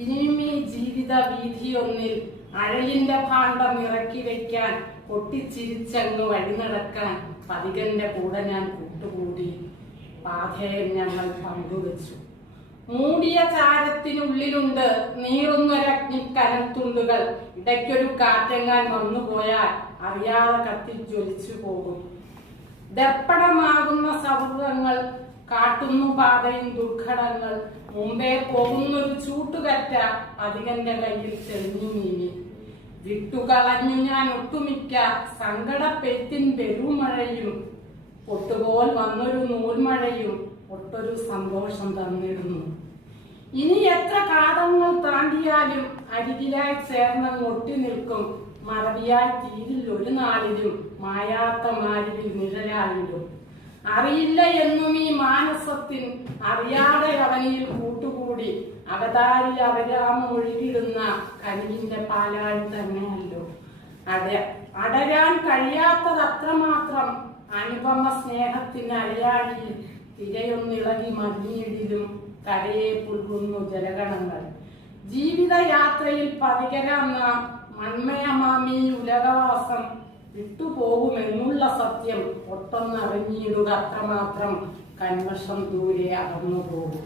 ഇനിയും ഈ ജീവിത വീതിയൊന്നിൽ അഴലിന്റെ ഭാണ്ഡം ഇറക്കി വെക്കാൻ, പൊട്ടിച്ചിരിച്ചങ്ങ് വഴി നടക്കാൻ പതികന്റെ കൂടെ ഞാൻ കൂട്ടുകൂടി. പാഥേയം ഞങ്ങൾ പങ്കുവച്ചു. മൂടിയ ചാരത്തിനുള്ളിലുണ്ട് നീറുന്നൊരഗ്നി കനത്തുണ്ടുകൾ. ഇടയ്ക്കൊരു കാറ്റെങ്ങാൻ വന്നുപോയാൽ അറിയാതെ കത്തിജ്വലിച്ചു പോകും. ദർപ്പണമാകുന്ന സൗഹൃദങ്ങൾ കാട്ടുന്നു പാതയും ദുർഘടങ്ങൾ. മുമ്പേ പോകുന്നൊരു ചൂട്ടുകറ്റ പതികന്റെ കയ്യിൽ തെളിഞ്ഞു നീങ്ങി. വിട്ടുകളഞ്ഞു ഞാൻ ഒട്ടുമിക്ക സങ്കടപ്പെത്തിൻ പെരുമഴയും. ഒട്ടുപോൽ വന്നൊരു നൂൽമഴയും ഒട്ടൊരു സന്തോഷം തന്നിടുന്നു. ഇനി എത്ര കാതങ്ങൾ താണ്ടിയാലും അരികിലായി ചേർന്നങ്ങ് ഒട്ടി നിൽക്കും. മറവിയായി തീരിൽ ഒരു നാളിലും മായാത്ത മാരിൽ നിഴലായിടും. അറിയില്ല എന്നും ഈ മാനസത്തിൻ അറിയാതെ അവനിൽ കൂട്ടുകൂടി. അവതാരിൽ അവരാമം ഒഴുകിടുന്ന കനിവിന്റെ പാലാഴി തന്നെയല്ലോ. അടരാൻ കഴിയാത്തത് അത്രമാത്രം അനുപമ സ്നേഹത്തിന് അലയാഴിയിൽ തിരയൊന്നിളകി മറിഞ്ഞിടിലും കരയെ പുൽകുന്നു ജലഗണങ്ങൾ. ജീവിതയാത്രയിൽ പതികരാം നാം മൺമയമാമീ ഉലകവാസം വിട്ടുപോകുമെന്നുള്ള സത്യം ഒട്ടൊന്നറിഞ്ഞിടുക. അത്രമാത്രം കന്മഷം ദൂരെ അകന്നു പോകും.